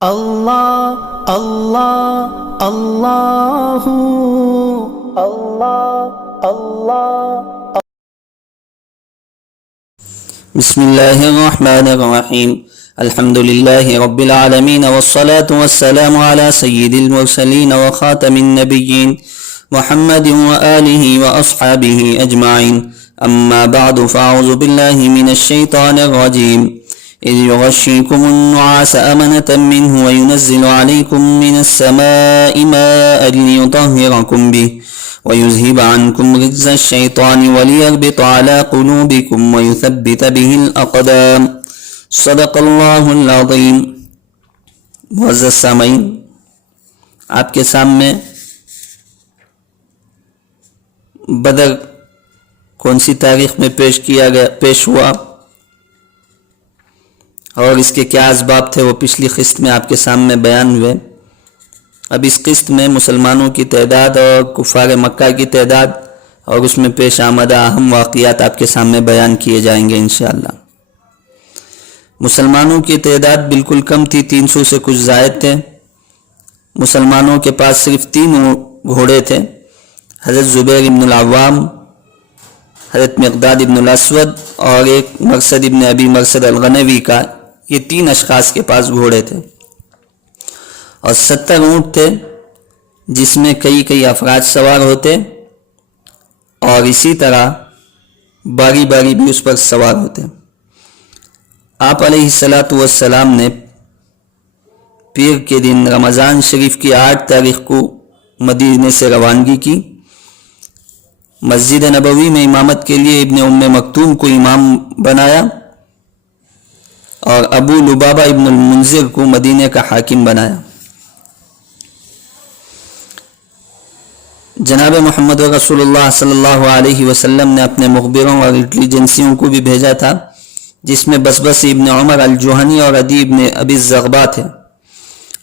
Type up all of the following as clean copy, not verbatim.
اللہ اللہ اللہ اللہ اللہ بسم اللہ الرحمن الرحیم الحمد للہ رب العالمین والصلاة والسلام علی سید المرسلین وخاتم النبیین محمد وآلہ واصحابہ اجمعین اما بعد فاعوذ باللہ من الشیطان الرجیم إذ يغشيكم النعاس أمنة منه وينزل عليكم من السماء ماء ليطهركم به ويذهب عنكم رجز الشيطان وليربط على قلوبكم ويثبت به الأقدام صدق اللہ العظیم۔ معزز سامعین، آپ کے سامنے بدر کون سی تاریخ میں پیش ہوا اور اس کے کیا اسباب تھے وہ پچھلی قسط میں آپ کے سامنے بیان ہوئے۔ اب اس قسط میں مسلمانوں کی تعداد اور کفار مکہ کی تعداد اور اس میں پیش آمدہ اہم واقعات آپ کے سامنے بیان کیے جائیں گے انشاءاللہ۔ مسلمانوں کی تعداد بالکل کم تھی، 300 سے کچھ زائد تھے۔ مسلمانوں کے پاس صرف 3 گھوڑے تھے، حضرت زبیر ابن العوام، حضرت مقداد ابن الاسود اور ایک مرثد ابن ابی مرثد الغنوی کا، یہ 3 اشخاص کے پاس گھوڑے تھے، اور 70 اونٹ تھے جس میں کئی افراد سوار ہوتے اور اسی طرح باری باری بھی اس پر سوار ہوتے۔ آپ علیہ السلام نے پیر کے دن رمضان شریف کی 8 تاریخ کو مدینے سے روانگی کی۔ مسجد نبوی میں امامت کے لیے ابن ام مکتوم کو امام بنایا اور ابو لبابہ ابن المنذر کو مدینے کا حاکم بنایا۔ جناب محمد رسول اللہ صلی اللہ علیہ وسلم نے اپنے مخبروں اور انٹیلیجنسیوں کو بھی بھیجا تھا، جس میں بسبس ابن عمر الجوہنی اور عدی ابن ابی الزغبا تھے،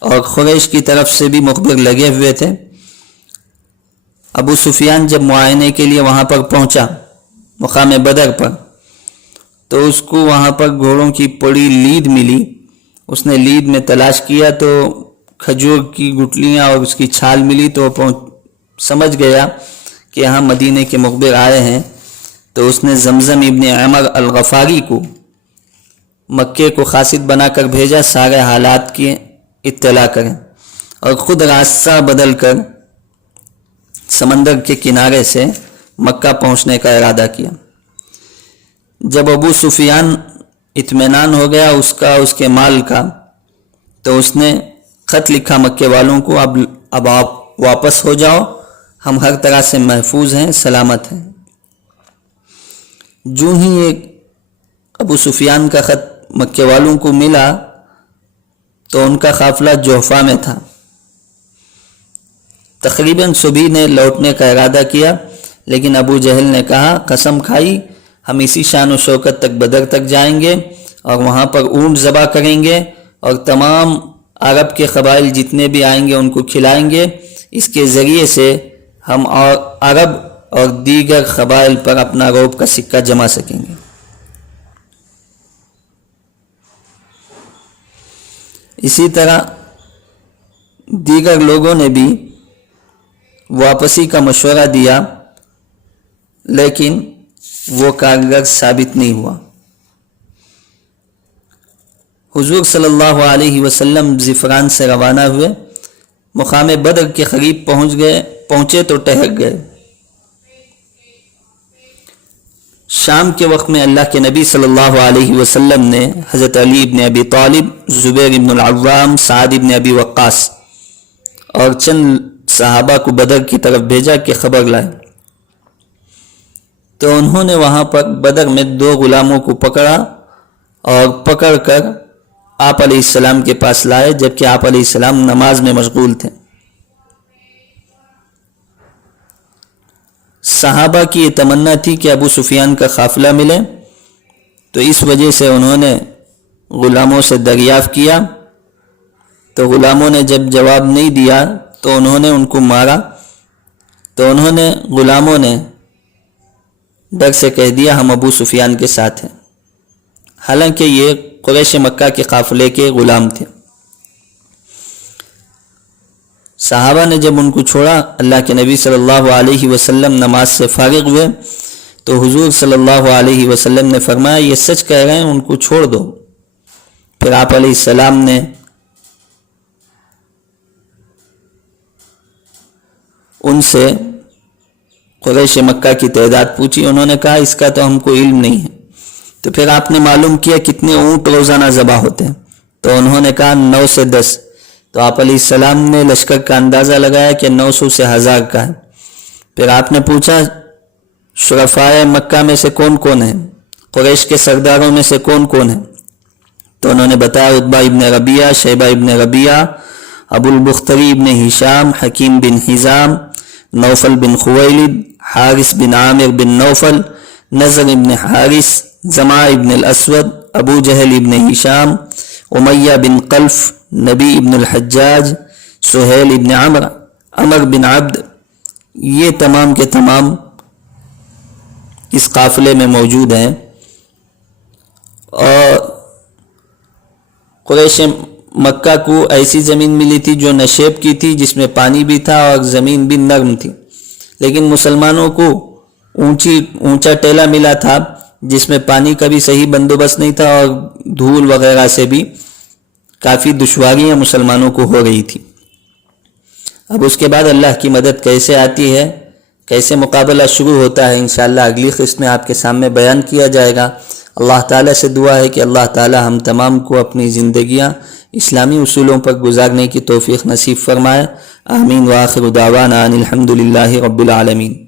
اور قریش کی طرف سے بھی مخبر لگے ہوئے تھے۔ ابو سفیان جب معائنے کے لیے وہاں پر پہنچا مقام بدر پر، تو اس کو وہاں پر گھوڑوں کی پڑی لید ملی۔ اس نے لید میں تلاش کیا تو کھجور کی گٹلیاں اور اس کی چھال ملی، تو سمجھ گیا کہ یہاں مدینے کے مخبر آئے ہیں۔ تو اس نے زمزم ابن عمر الغفاری کو مکے کو قاصد بنا کر بھیجا، سارے حالات کی اطلاع کریں، اور خود راستہ بدل کر سمندر کے کنارے سے مکہ پہنچنے کا ارادہ کیا۔ جب ابو سفیان اطمینان ہو گیا اس کے مال کا، تو اس نے خط لکھا مکے والوں کو، اب آپ واپس ہو جاؤ، ہم ہر طرح سے محفوظ ہیں، سلامت ہیں۔ جو ہی ایک ابو سفیان کا خط مکے والوں کو ملا تو ان کا قافلہ جوفہ میں تھا۔ تقریباً صبح نے لوٹنے کا ارادہ کیا، لیکن ابو جہل نے کہا، قسم کھائی ہم اسی شان و شوکت تک بدر تک جائیں گے اور وہاں پر اونٹ ذبح کریں گے اور تمام عرب کے قبائل جتنے بھی آئیں گے ان کو کھلائیں گے، اس کے ذریعے سے ہم اور عرب اور دیگر قبائل پر اپنا رعب کا سکہ جما سکیں گے۔ اسی طرح دیگر لوگوں نے بھی واپسی کا مشورہ دیا، لیکن وہ کارگر ثابت نہیں ہوا۔ حضور صلی اللہ علیہ وسلم زفران سے روانہ ہوئے، مقام بدر کے قریب پہنچے تو ٹھہر گئے۔ شام کے وقت میں اللہ کے نبی صلی اللہ علیہ وسلم نے حضرت علی ابن ابی طالب، زبیر ابن العوام، سعد ابن ابی وقاص اور چند صحابہ کو بدر کی طرف بھیجا کہ خبر لائیں۔ تو انہوں نے وہاں پر بدر میں 2 غلاموں کو پکڑا اور پکڑ کر آپ علیہ السلام کے پاس لائے، جبکہ آپ علیہ السلام نماز میں مشغول تھے۔ صحابہ کی یہ تمنا تھی کہ ابو سفیان کا قافلہ ملے، تو اس وجہ سے انہوں نے غلاموں سے دریافت کیا، تو غلاموں نے جب جواب نہیں دیا تو انہوں نے ان کو مارا۔ تو غلاموں نے ڈر سے کہہ دیا ہم ابو سفیان کے ساتھ ہیں، حالانکہ یہ قریش مکہ کے قافلے کے غلام تھے۔ صحابہ نے جب ان کو چھوڑا، اللہ کے نبی صلی اللہ علیہ وسلم نماز سے فارغ ہوئے تو حضور صلی اللہ علیہ وسلم نے فرمایا یہ سچ کہہ رہے ہیں، ان کو چھوڑ دو۔ پھر آپ علیہ السلام نے ان سے قریش مکہ کی تعداد پوچھی، انہوں نے کہا اس کا تو ہم کو علم نہیں ہے۔ تو پھر آپ نے معلوم کیا کتنے اونٹ روزانہ ذبح ہوتے ہیں، تو انہوں نے کہا 9 سے 10۔ تو آپ علیہ السلام نے لشکر کا اندازہ لگایا کہ 900 سے 1000 کا ہے۔ پھر آپ نے پوچھا شرفائے مکہ میں سے کون کون ہیں، قریش کے سرداروں میں سے کون کون ہیں؟ تو انہوں نے بتایا عتبہ ابن ربیعہ، شیبہ ابن ربیعہ، ابو البختری ابن ہشام، حکیم بن حزام، نوفل بن خویلد، حارث بن عامر بن نوفل، نضر ابن حارث، زمع ابن الاسود، ابو جہل ابن ہشام، امیہ بن قلف، نبی ابن الحجاج، سہیل ابن عمر بن عبد، یہ تمام کے تمام اس قافلے میں موجود ہیں۔ اور قریش مکہ کو ایسی زمین ملی تھی جو نشیب کی تھی، جس میں پانی بھی تھا اور زمین بھی نرم تھی، لیکن مسلمانوں کو اونچا ٹیلا ملا تھا جس میں پانی کا بھی صحیح بندوبست نہیں تھا اور دھول وغیرہ سے بھی کافی دشواریاں مسلمانوں کو ہو رہی تھی۔ اب اس کے بعد اللہ کی مدد کیسے آتی ہے، کیسے مقابلہ شروع ہوتا ہے، انشاءاللہ اگلی قسط میں آپ کے سامنے بیان کیا جائے گا۔ اللہ تعالیٰ سے دعا ہے کہ اللہ تعالیٰ ہم تمام کو اپنی زندگیاں اسلامی اصولوں پر گزارنے کی توفیق نصیب فرمائے۔ آمین وآخر دعوانا ان الحمد للہ رب العالمین۔